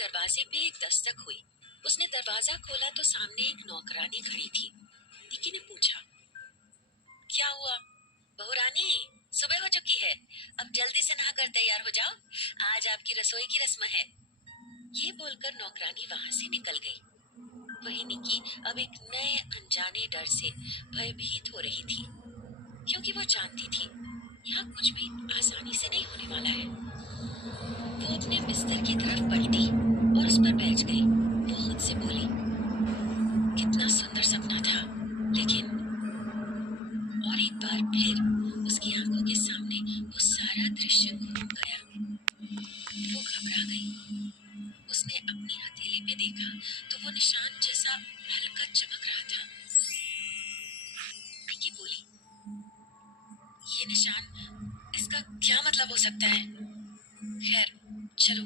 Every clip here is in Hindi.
दरवाजे पे एक दस्तक हुई। उसने दरवाजा खोला तो सामने एक नौकरानी खड़ी थी। निकी ने पूछा, क्या हुआ? बहू रानी, सुबह हो चुकी है, अब जल्दी से नहाकर तैयार हो जाओ, आज आपकी रसोई की रस्म है। ये बोलकर नौकरानी वहां से निकल गई। वही निकी अब एक नए अनजाने डर से भयभीत हो रही थी, क्योंकि वो जानती थी यहाँ कुछ भी आसानी से नहीं होने वाला है। वो अपने बिस्तर की तरफ पलटी और उस पर बैठ गई। वो खुद से बोली, कितना सुंदर सपना था, लेकिन और एक बार फिर उसकी आंखों के सामने वो सारा दृश्य घूम गया। वो घबरा गई। उसने अपनी हथेली पे देखा तो वो निशान जैसा हल्का चमक रहा था। निकी बोली, ये निशान, इसका क्या मतलब हो सकता है? खैर, चलो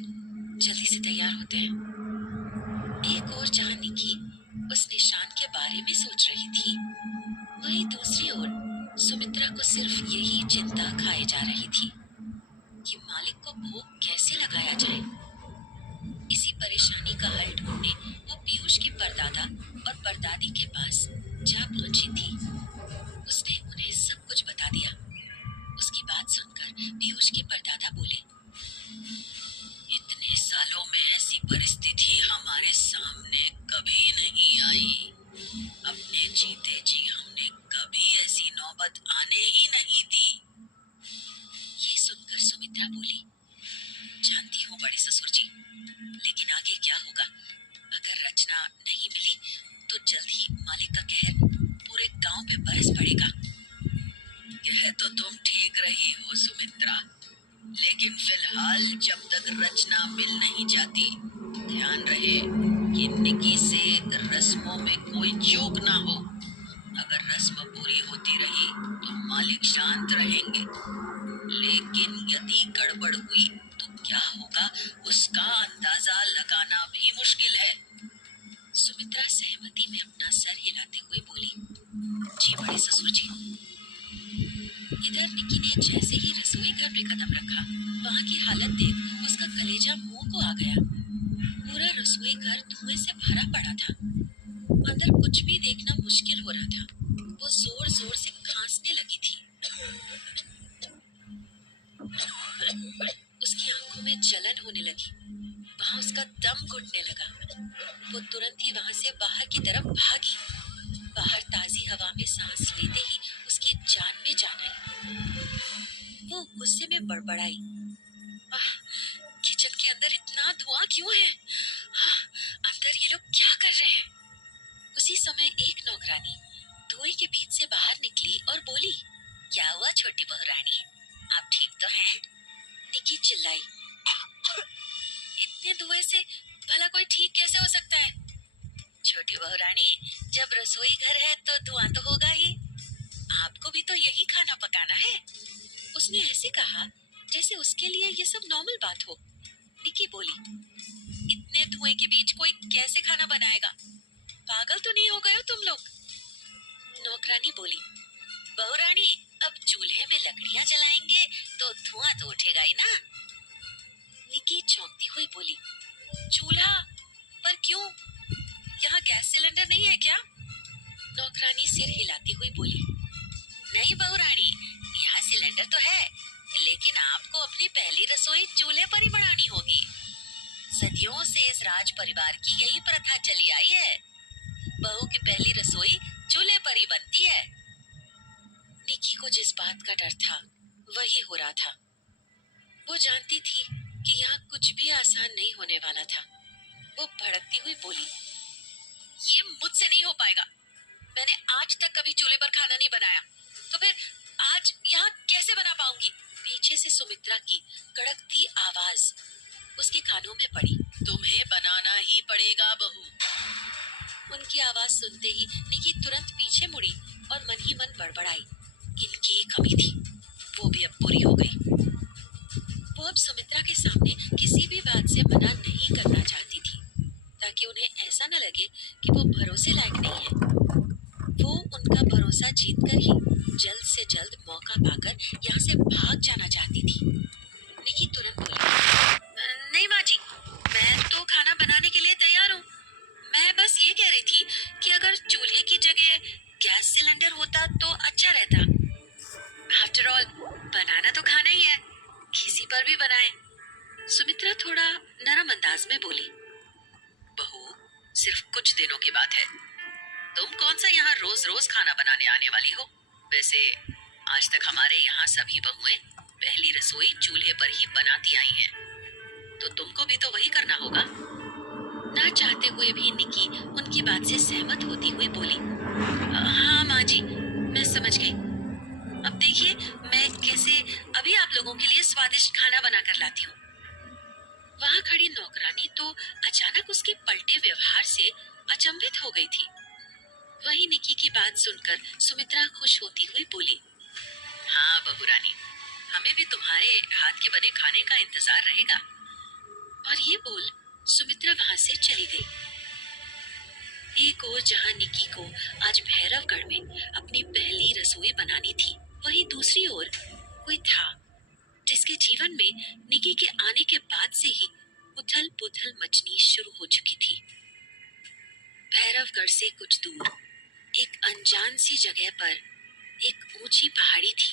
जल्दी से तैयार होते हैं। एक और जहां निकी उस निशान के बारे में सोच रही थी, वहीं दूसरी ओर सुमित्रा को सिर्फ यही चिंता खाए जा रही थी कि मालिक को भोग कैसे लगाया जाए। इसी परेशानी का हल ढूंढने वो पीयूष के परदादा और परदादी के पास जा पहुंची थी। उसने उन्हें सब कुछ बता दिया। उसकी बात सुनकर पीयूष के परदादा बोले, इतने सालों में ऐसी परिस्थिति हमारे सामने कभी नहीं आई। अपने जीते जी हमने कभी ऐसी नौबत आने ही नहीं दी। ये सुनकर सुमित्रा बोली, जानती हूँ बड़े ससुर जी, लेकिन आगे क्या होगा? अगर रचना नहीं मिली तो जल्द ही मालिक का कहर पूरे गांव पे बरस पड़ेगा। कह तो तुम ठीक रही हो सुमित्रा, लेकिन फिलहाल जब तक रचना मिल नहीं जाती, ध्यान रहे कि निकी से रस्मों में कोई चूक ना हो। अगर रस्म पूरी होती रही तो मालिक शांत रहेंगे, लेकिन यदि गड़बड़ हुई तो क्या होगा उसका अंदाजा लगाना भी मुश्किल है। सुमित्रा सहमति में अपना सर हिलाते हुए बोली, जी बड़े ससुर जी। इधर निकी ने जैसे ही रसोई घर में कदम रखा, वहाँ की हालत देख उसका कलेजा मुंह को आ गया। पूरा रसोई घर धुएं से भरा पड़ा था। अंदर कुछ भी देखना मुश्किल हो रहा था। वो जोर जोर से खांसने लगी थी। उसकी आंखों में जलन होने लगी। वहाँ उसका दम घुटने लगा। वो तुरंत ही वहाँ से बाहर की तरफ भागी। बाहर ताजी हवा में सांस लेते ही उसकी जान में जान आई। वो गुस्से में बड़बड़ाई, किचन के अंदर इतना धुआं क्यों है? अंदर ये लोग क्या कर रहे हैं? उसी समय एक नौकरानी धुएं के बीच से बाहर निकली और बोली, क्या हुआ छोटी बहू रानी, आप ठीक तो हैं? निकी चिल्लाई, इतने धुएं से भला कोई ठीक कैसे हो सकता है? छोटी बहू रानी, जब रसोई घर है तो धुआं तो होगा ही। आपको भी तो यही खाना पकाना है। उसने ऐसे कहा जैसे उसके लिए ये सब नॉर्मल बात हो। निकी बोली, इतने धुएं के बीच कोई कैसे खाना बनाएगा? पागल तो नहीं हो गए हो तुम लोग? नौकरानी बोली, बहू रानी, अब चूल्हे में लकड़ियां जलाएंगे तो धुआं तो उठेगा ही ना। निकी चौंकती हुई बोली, चूल्हा? पर क्यों? यहाँ गैस सिलेंडर नहीं है क्या? नौकरानी सिर हिलाती हुई बोली, नहीं बहू रानी, यहाँ सिलेंडर तो है, लेकिन आपको अपनी पहली रसोई चूल्हे पर ही बनानी होगी। सदियों से इस राज परिवार की यही प्रथा चली आई है। बहू की पहली रसोई चूल्हे पर ही बनती है। निकी को जिस बात का डर था वही हो रहा था। वो जानती थी कि यहाँ कुछ भी आसान नहीं होने वाला था। वो भड़कती हुई बोली, ये मुझसे नहीं हो पाएगा। मैंने आज तक कभी चूल्हे पर खाना नहीं बनाया, तो फिर आज यहाँ कैसे बना पाऊंगी? पीछे से सुमित्रा की कड़कती आवाज उसके कानों में पड़ी, तुम्हें बनाना ही पड़ेगा बहू। उनकी आवाज सुनते ही निकी तुरंत पीछे मुड़ी और मन ही मन बड़बड़ाई, इनकी कमी थी, वो भी अब पूरी हो गई। वो अब सुमित्रा के सामने किसी भी बात से मना नहीं करना चाहती थी, ताकि उन्हें ऐसा न लगे कि वो भरोसे लायक नहीं है। वो उनका भरोसा जीतकर ही जल्द से जल्द मौका पाकर यहाँ से भाग जाना चाहती थी। निकी तुरंत बोली, नहीं माँ जी, मैं तो खाना पर भी बनाए। सुमित्रा थोड़ा नरम अंदाज में बोली, बहू, सिर्फ कुछ दिनों की बात है। तुम कौन सा यहाँ रोज रोज खाना बनाने आने वाली हो? वैसे आज तक हमारे यहाँ सभी बहुएं पहली रसोई चूल्हे पर ही बनाती आई हैं, तो तुमको भी तो वही करना होगा। ना चाहते हुए भी निकी उनकी बात से सहमत होती हुई बोली, हाँ माँ जी, मैं समझ गई। अब देखिए मैं कैसे अभी आप लोगों के लिए स्वादिष्ट खाना बना कर लाती हूँ। वहाँ खड़ी नौकरानी तो अचानक उसके पलटे व्यवहार से अचंभित हो गई थी। वही निकी की बात सुनकर सुमित्रा खुश होती हुई बोली, हाँ बहू रानी, हमें भी तुम्हारे हाथ के बने खाने का इंतजार रहेगा। और ये बोल सुमित्रा वहां से चली गई। एक और जहां निकी को आज भैरवगढ़ में अपनी पहली रसोई बनानी थी, वहीं दूसरी ओर कोई था जिसके जीवन में निकी के आने के बाद से ही उथल पुथल मचनी शुरू हो चुकी थी। भैरवगढ़ से कुछ दूर एक अनजान सी जगह पर एक ऊंची पहाड़ी थी।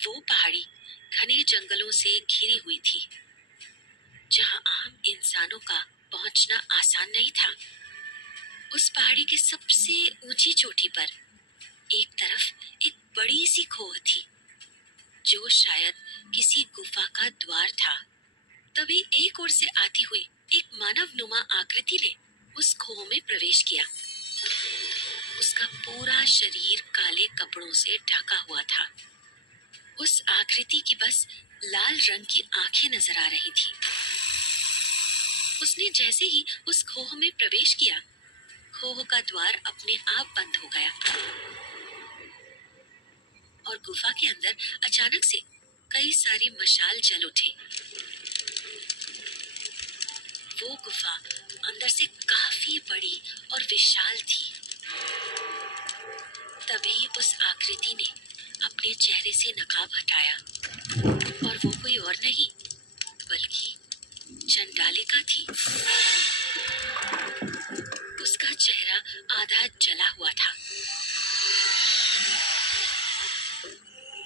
वो पहाड़ी घने जंगलों से घिरी हुई थी, जहां आम इंसानों का पहुंचना आसान नहीं था। उस पहाड़ी की सबसे ऊंची चोटी पर एक तरफ एक बड़ी सी खोह थी, जो शायद किसी गुफा का द्वार था। तभी एक ओर से आती हुई एक मानवनुमा आकृति ने उस खोह में प्रवेश किया। उसका पूरा शरीर काले कपड़ों से ढका हुआ था। उस आकृति की बस लाल रंग की आंखें नजर आ रही थी। उसने जैसे ही उस खोह में प्रवेश किया, खोह का द्वार अपने आप बंद हो गया और गुफा के अंदर अचानक से कई सारी मशाल जल उठे। वो गुफा अंदर से काफी बड़ी और विशाल थी। तभी उस आकृति ने अपने चेहरे से नकाब हटाया और वो कोई और नहीं बल्कि चंडालिका थी। उसका चेहरा आधा जला हुआ था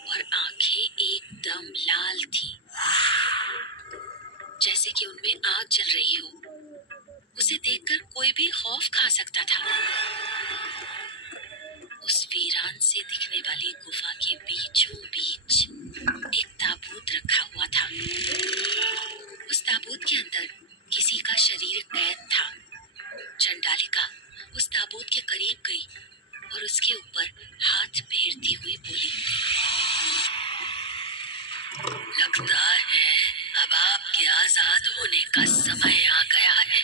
और आंखें एकदम लाल थी, जैसे कि उनमें आग जल रही हो। उसे देखकर कोई भी खौफ खा सकता था। उस वीरान से दिखने वाली गुफा के बीचों बीच एक ताबूत रखा हुआ था। उस ताबूत के अंदर किसी का शरीर कैद था। चंडालिका उस ताबूत के करीब गई और उसके ऊपर हाथ फेरती हुई बोली, लगता है अब आपके आजाद होने का समय आ गया है।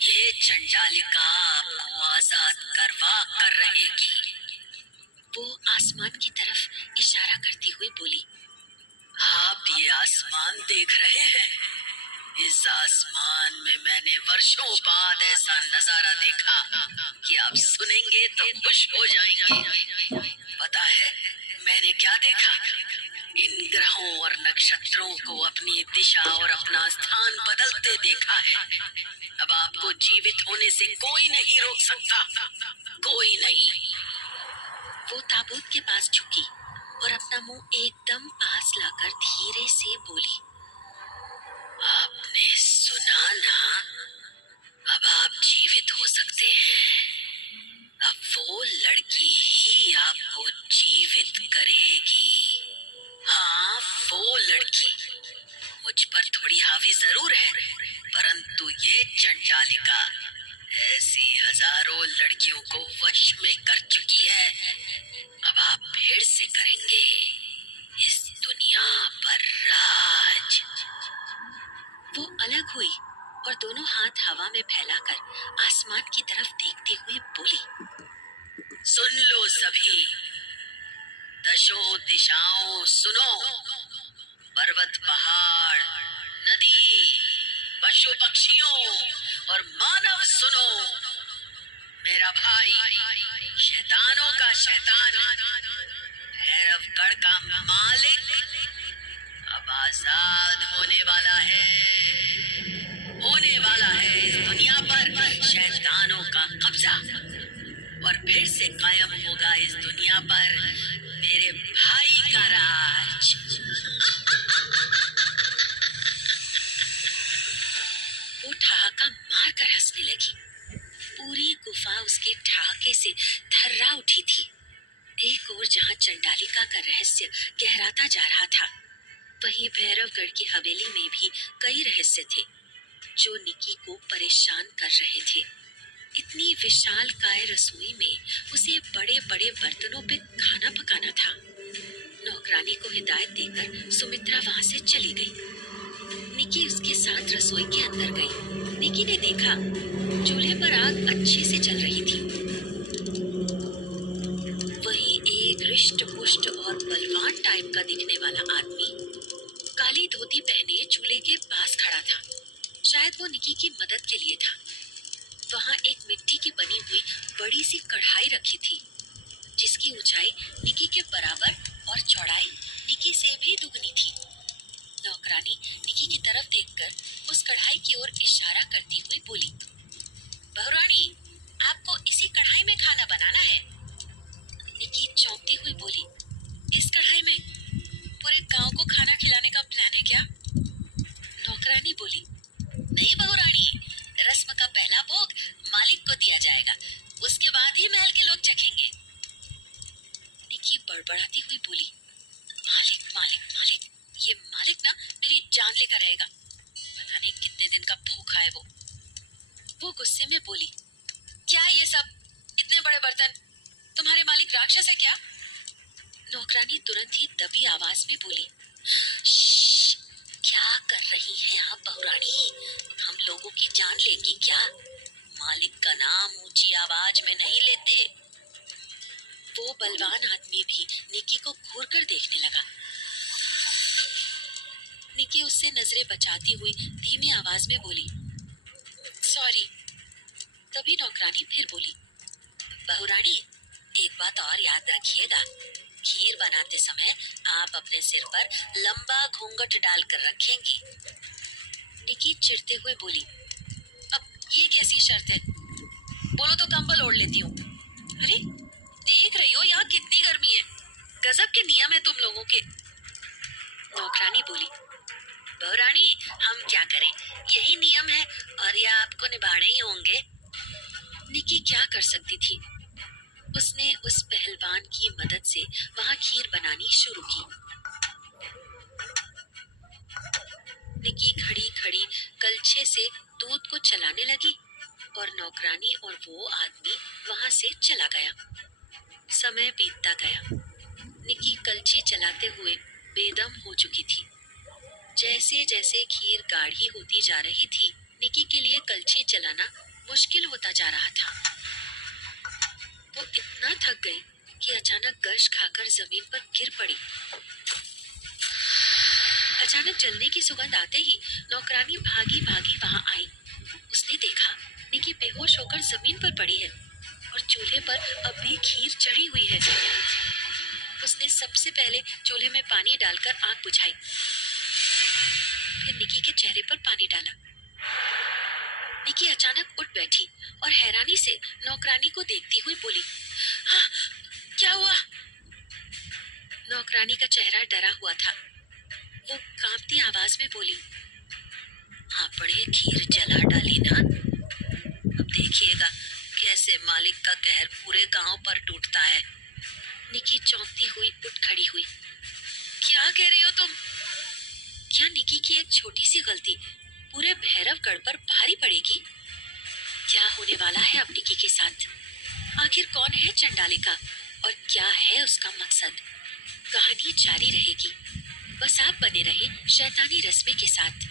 ये चंडालिका आपको आजाद करवा कर रहेगी। वो आसमान की तरफ इशारा करती हुई बोली, आप ये आसमान देख रहे हैं? इस आसमान में मैंने वर्षों बाद ऐसा नजारा देखा कि आप सुनेंगे तो खुश हो जाएंगे। पता है मैंने क्या देखा? इन ग्रहों और नक्षत्रों को अपनी दिशा और अपना स्थान बदलते देखा है। अब आपको जीवित होने से कोई नहीं रोक सकता, कोई नहीं। वो ताबूत के पास झुकी और अपना मुंह एकदम पास लाकर धीरे से बोली, आपने सुना ना, अब आप जीवित हो सकते हैं। अब वो लड़की ही आपको जीवित करेगी। हाँ, वो लड़की मुझ पर थोड़ी हावी जरूर है, परंतु ये चंडालिका ऐसी हजारों लड़कियों को वश में कर चुकी है। अब आप फिर से करेंगे इस दुनिया पर राज। वो अलग हुई और दोनों हाथ हवा में फैलाकर आसमान की तरफ देखते हुए बोली, सुन लो सभी, दशों दिशाओं सुनो, पर्वत पहाड़ नदी पशु पक्षियों और मानव सुनो। मेरा भाई शैतानों का शैतान भैरवगढ़ का मालिक अब आजाद होने वाला है इस दुनिया पर शैतानों का कब्जा, और फिर से कायम होगा इस दुनिया पर मेरे भाई का राज। आगे से थर्रा उठी थी। एक ओर जहां चंडालिका का रहस्य गहराता जा रहा था, वहीं भैरवगढ़ की हवेली में भी कई रहस्य थे जो निकी को परेशान कर रहे थे। इतनी विशाल काय रसोई में उसे बड़े बड़े बर्तनों पे खाना पकाना था। नौकरानी को हिदायत देकर सुमित्रा वहां से चली गई। निकी उसके साथ रसोई के अंदर गई। निकी ने देखा चूल्हे पर आग अच्छे से जल रही थी। वहीं एक रिष्ट पुष्ट और बलवान टाइप का दिखने वाला आदमी काली धोती पहने चूल्हे के पास खड़ा था। शायद वो निकी की मदद के लिए था। वहां एक मिट्टी की बनी हुई बड़ी सी कढ़ाई रखी थी जिसकी ऊंचाई निकी के बराबर और चौड़ाई निकी से भी दुगनी थी। नौकरानी निकी की तरफ देखकर उस कढ़ाई की ओर इशारा करती हुई बोली, बहुरानी, आपको इसी कढ़ाई में खाना बनाना है। निकी चौंकती हुई बोली, इस कढ़ाई में? पूरे गांव को खाना खिलाने का प्लान है क्या? नौकरानी बोली, नहीं बहुरानी, रस्म का पहला भोग मालिक को दिया जाएगा, उसके बाद ही महल के लोग चखेंगे। निकी बड़बड़ाती हुई बोली, मालिक मालिक मालिक, ये मालिक ना मेरी जान लेकर रहेगा। पता नहीं कितने दिन का भूखा है वो गुस्से में बोली, क्या ये सब? इतने बड़े बर्तन? तुम्हारे मालिक राक्षस है क्या? नौकरानी तुरंत ही दबी आवाज में बोली, श्श्श, क्या कर रही हैं आप बहुरानी? हम लोगों की जान लेगी क्या? मालिक का नाम ऊंची आवाज में नहीं लेते। वो बलवान आदमी भी निकी को घूर कर देखने लगा। निकी उससे नजरें बचाती हुई धीमी आवाज में बोली, सॉरी। तभी नौकरानी फिर बोली, बहुरानी, एक बात और याद रखिएगा, खीर बनाते समय आप अपने सिर पर लंबा घूंघट डालकर रखेंगी। निकी चिढ़ते हुए बोली, अब ये कैसी शर्त है? बोलो तो कंबल ओढ़ लेती हूँ। अरे देख रही हो यहाँ कितनी गर्मी है, गजब के नियम है तुम लोगों के। नौकरानी बोली, बहुरानी, हम क्या करें, यही नियम है और ये आपको निभाने ही होंगे। निकी क्या कर सकती थी? उसने उस पहलवान की मदद से वहां खीर बनानी शुरू की। निकी खड़ी खड़ी कलछे से दूध को चलाने लगी और नौकरानी और वो आदमी वहां से चला गया। समय बीतता गया। निकी कलछी चलाते हुए बेदम हो चुकी थी। जैसे जैसे खीर गाढ़ी होती जा रही थी, निकी के लिए कलछी चलाना मुश्किल होता जा रहा था। वो इतना थक गई कि अचानक गश खाकर जमीन पर गिर पड़ी। अचानक जलने की सुगंध आते ही नौकरानी भागी भागी वहां आई। उसने देखा निकी बेहोश होकर जमीन पर पड़ी है और चूल्हे पर अब भी खीर चढ़ी हुई है। उसने सबसे पहले चूल्हे में पानी डालकर आग बुझाई, फिर निकी के चेहरे पर पानी डाला। निकी अचानक उठ बैठी और हैरानी से नौकरानी को देखती हुई बोली, हाँ, क्या हुआ? नौकरानी का चेहरा डरा हुआ था। वो कांपती आवाज में बोली, आपने खीर जला डाली ना? अब देखिएगा कैसे मालिक का कहर पूरे गांव पर टूटता है। निकी चौंकती हुई उठ खड़ी हुई। क्या कह रही हो तुम? क्या निकी की एक छोटी सी गलती पूरे भैरवगढ़ पर भारी पड़ेगी? क्या होने वाला है अब निकी के साथ? आखिर कौन है चंडालिका और क्या है उसका मकसद? कहानी जारी रहेगी। बस आप बने रहे शैतानी रस्मे के साथ।